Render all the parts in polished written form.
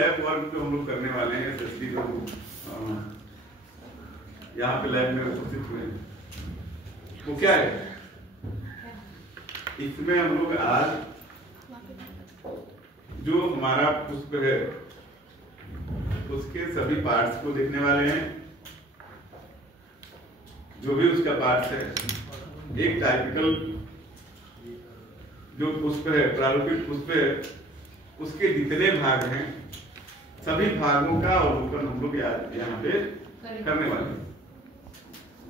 Lab work जो हम लोग करने वाले हैं एसएससी को यहाँ पे लैब में उपस्थित हुए हैं, वो क्या है? इसमें हम लोग आज जो हमारा पुष्प है उसके सभी पार्ट्स को देखने वाले हैं। जो भी उसका पार्ट्स है, एक टाइपिकल जो पुष्प है, प्रारूपिक पुष्प है, उसके जितने भाग हैं सभी भागों का अवलोकन हम लोग यहाँ पे करने वाले हैं।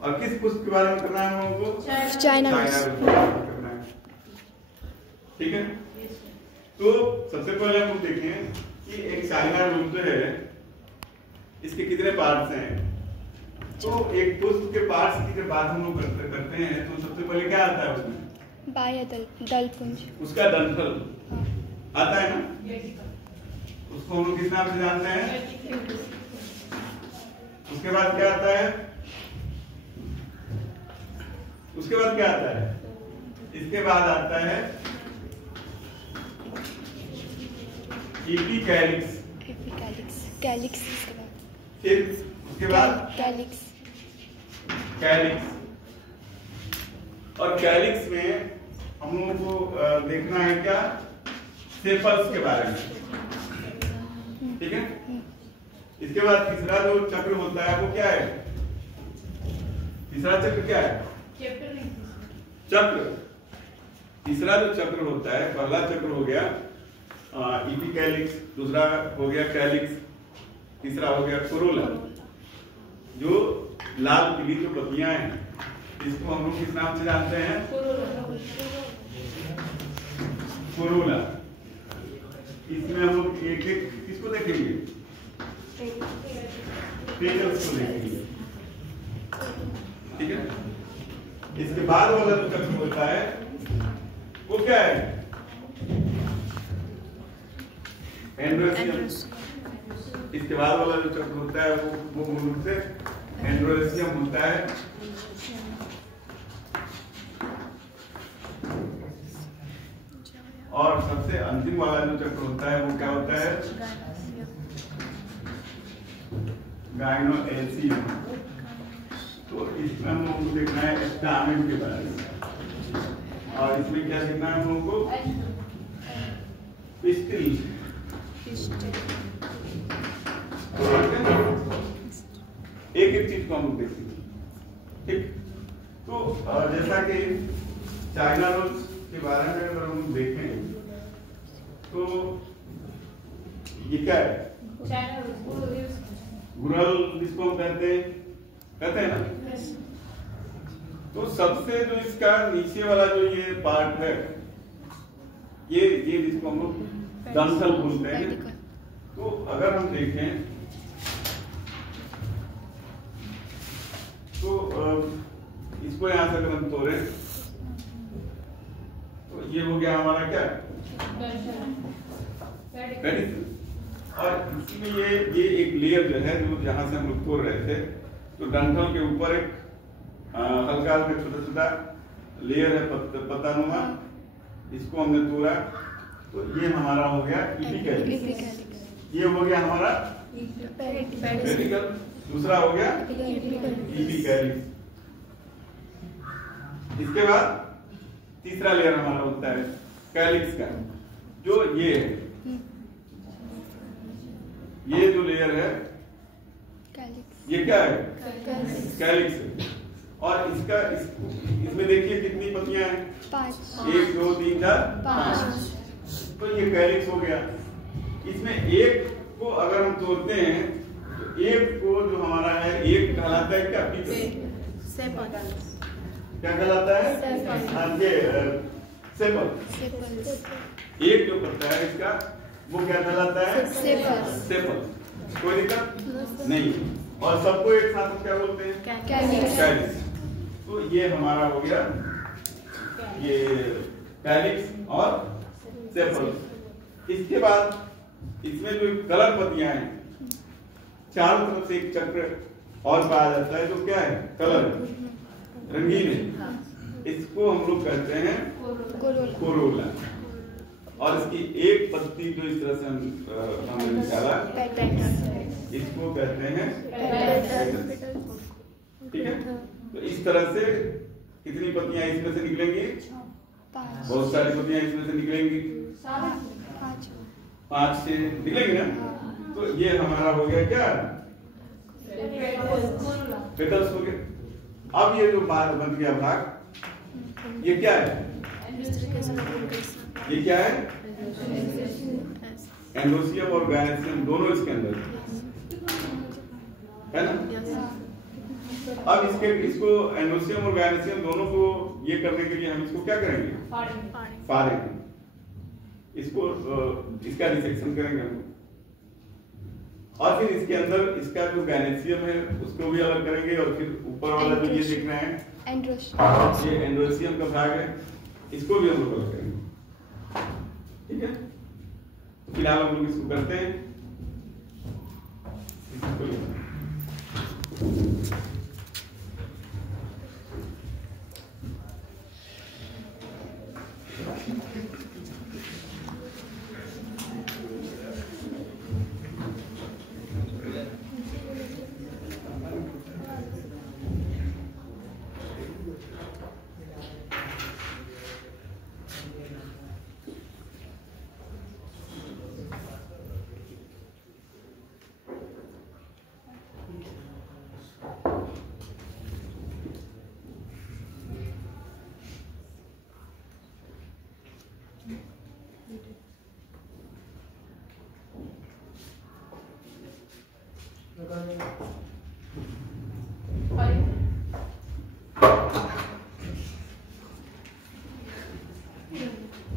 और किस पुष्प के बारे में करना है हम लोगों को? चाइना करना है। ठीक है, तो सबसे पहले हम लोग देखें कि एक चाइना रोज जो है इसके कितने पार्ट्स हैं। तो एक पुष्प के पार्ट्स की जब बात हम लोग करते हैं तो सबसे पहले क्या आता है उसमें? बाह्य दल पुंज, उसका डंठल आता है ना, उसको हम लोग किस नाम से जानते हैं? उसके बाद क्या आता है? उसके बाद क्या आता है? इसके बाद आता है एपिकैलिक्स। कैलिक्स फिर उसके बाद कैलिक्स। और कैलिक्स में हम लोगों को देखना है क्या? सेपल्स के बारे में। ठीक है, इसके बाद तीसरा जो चक्र होता है वो क्या है? तीसरा चक्र क्या है? चक्र। तीसरा जो चक्र होता है, पहला चक्र हो गया एपिकैलिक्स, दूसरा हो गया कैलिक्स, तीसरा हो गया कोरोला। जो लाल पीली जो पत्तियां हैं इसको हम लोग किस नाम से जानते हैं? कोरोला। इसमें हम लोग एक एक किसको देखेंगे? पेटल्स को देखेंगे। ठीक है, इसके बाद वाला जो चक्र होता है वो क्या है? एंड्रोसियम। इसके बाद वाला जो चक्र होता है वो मूल रूप से एंड्रोसियम होता है। और सबसे अंतिम वाला जो चक्र होता है वो क्या होता है? गाइनोएसियम। तो इसमें हम लोगों को देखना है स्टामेन के बारे में, और इसमें क्या देखना है हम लोगों को? पिस्टिल। एक एक चीज को हम लोग देखेंगे। ठीक, तो जैसा कि चाइना रोज के बारे में अगर हम देखें तो ये क्या है? गुरल जिसको हम कहते हैं ना। तो सबसे जो इसका नीचे वाला जो ये पार्ट है, ये जिसको हम लोग डंठल बोलते हैं। तो अगर हम देखें तो इसको यहां से अगर हम तोड़े तो ये हो गया हमारा क्या? और इसमें ये एक लेयर जो है जो जहां से हम लोग तोड़ रहे थे, तो डंठल के ऊपर एक हल्का हल्का छोटा छोटा लेयर है पत्तानुमा, इसको हमने तोड़ा तो ये हमारा हो गया एपिकैलिक्स। ये हो गया हमारा पेडिकल, दूसरा हो गया एपिकैलिक्स। इसके बाद तीसरा लेयर हमारा होता है कैलिक्स का, जो ये है। ये जो लेयर है ये क्या है? कैलिक्स। और इसमें देखिए कितनी पत्तियां हैं? 5। 1 2 3 4 5। तो ये कैलिक्स हो गया। इसमें एक को अगर हम तोड़ते हैं तो एक को जो हमारा है, एक कहलाता है क्या? क्या कहलाता है? सेपल। एक जो पत्ता है इसका वो क्या कहलाता है? सेपल। कोई दिक्कत नहीं। और सबको एक साथ हम क्या बोलते हैं? कैलिक्स। तो ये हमारा हो गया ये कैलिक्स और सेपल। इसके बाद इसमें जो कलर पत्तियां हैं, चारों तरफ से एक चक्र और पाया जाता है जो क्या है? कलर, रंगीन है। इसको हम लोग कहते हैं कोरोला। और इसकी एक पत्ती जो इस तरह से हमने निकाला, इसको कहते हैं पेटल। ठीक है, तो इस तरह से कितनी पत्तियां इसमें से निकलेंगी? बहुत सारी पत्तियां इसमें से निकलेंगी, 5 से निकलेंगी ना। तो ये हमारा हो गया क्या? पेटल्स हो गए। अब ये जो बात बन गया भाग, ये क्या है? ये क्या है? एंडोसियम और गायनेसियम दोनों इसके अंदर है ना। अब इसको एंडोसियम और गायनेसियम दोनों को ये करने के लिए हम इसको क्या करेंगे? फाड़ेंगे। इसको इसका डिसेक्शन करेंगे हम, और फिर इसके अंदर इसका जो गायनेसियम है उसको भी अलग करेंगे, और फिर ऊपर वाला जो ये देख रहे हैं ये एंडोसियम का भाग है, इसको भी हम लोग अलग करेंगे। ठीक है, फिलहाल हम लोग इसको करते हैं।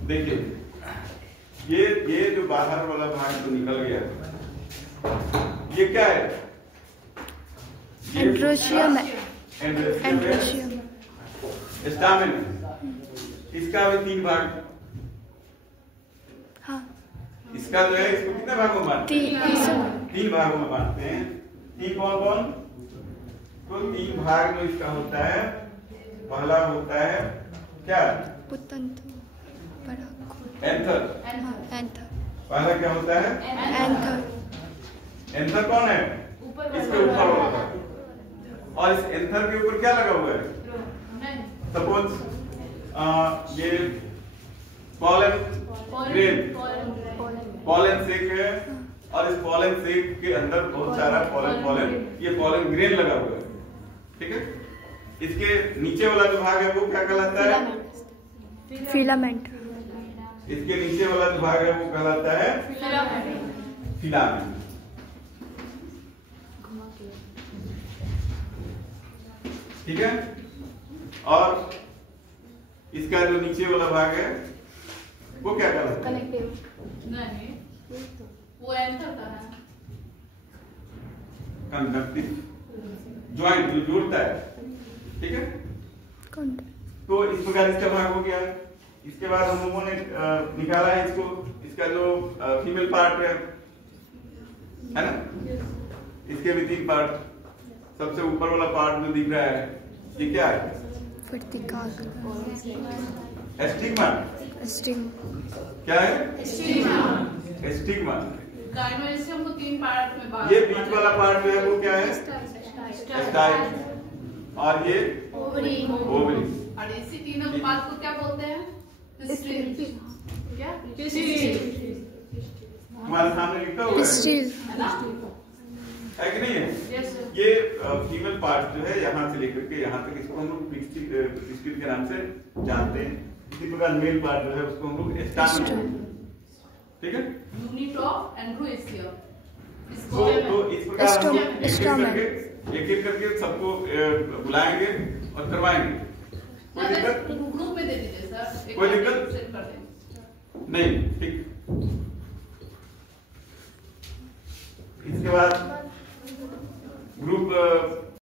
देखिए, ये जो बाहर वाला भाग जो निकल गया, ये क्या है? एंड्रोशियम। स्टामेन। इसका भी 3 भाग। हाँ, इसका जो है, इसको कितने भागों में बांटते हैं? 3 भागों में बांटते हैं। 3 कौन? तो 3 भाग जो इसका होता है, पहला होता है क्या? एंथर। पहला क्या होता है? एंथर कौन है? इसके ऊपर वाला भाग। और इस एंथर के ऊपर क्या लगा हुआ है? सपोज ये पॉलन ग्रेन, पॉलन सेक है, और इस पॉलन सेक के अंदर बहुत सारा पॉलन ये पॉलन ग्रेन लगा हुआ है। ठीक है, इसके नीचे वाला जो भाग है वो क्या कहलाता है? फिलामेंट। इसके नीचे वाला जो भाग है वो कहलाता है फिलामेंट। ठीक है, और इसका जो नीचे वाला भाग है वो क्या कहलाता है? नहीं, वो एंथर का है। कंडक्टिव ज्वाइंट जो जोड़ता है। ठीक है, तो इस प्रकार इसका भाग हो गया। इसके बाद हम लोगों ने निकाला है इसको, इसका जो फीमेल पार्ट है ना, इसके भी 3 पार्ट। सबसे ऊपर वाला पार्ट जो दिख रहा है ये क्या है? एस्टिग्मा। क्या है? एस्टिग्मा। गायनेसियम को 3 पार्ट में बांट। ये बीच वाला पार्ट जो है वो क्या है? स्टाइल। और ये ओवरी। और इसी तीनों पार्ट को क्या बोलते हैं? क्या? हमारे सामने लिखा हुआ है कि नहीं है? ये फीमेल पार्ट जो है यहाँ से लेकर के यहाँ तक, इसको हम लोग पिस्टिल के नाम से जानते हैं। इसी प्रकार मेल पार्ट जो है उसको हम लोग स्टामेन। ठीक है, यूनिट ऑफ एंड्रोसियम। तो इस प्रकार हम एक करके सबको बुलाएंगे और करवाएंगे। कोई दिक्कत? ग्रुप में दे दीजिए सर। कोई दिक्कत नहीं? ठीक, इसके बाद ग्रुप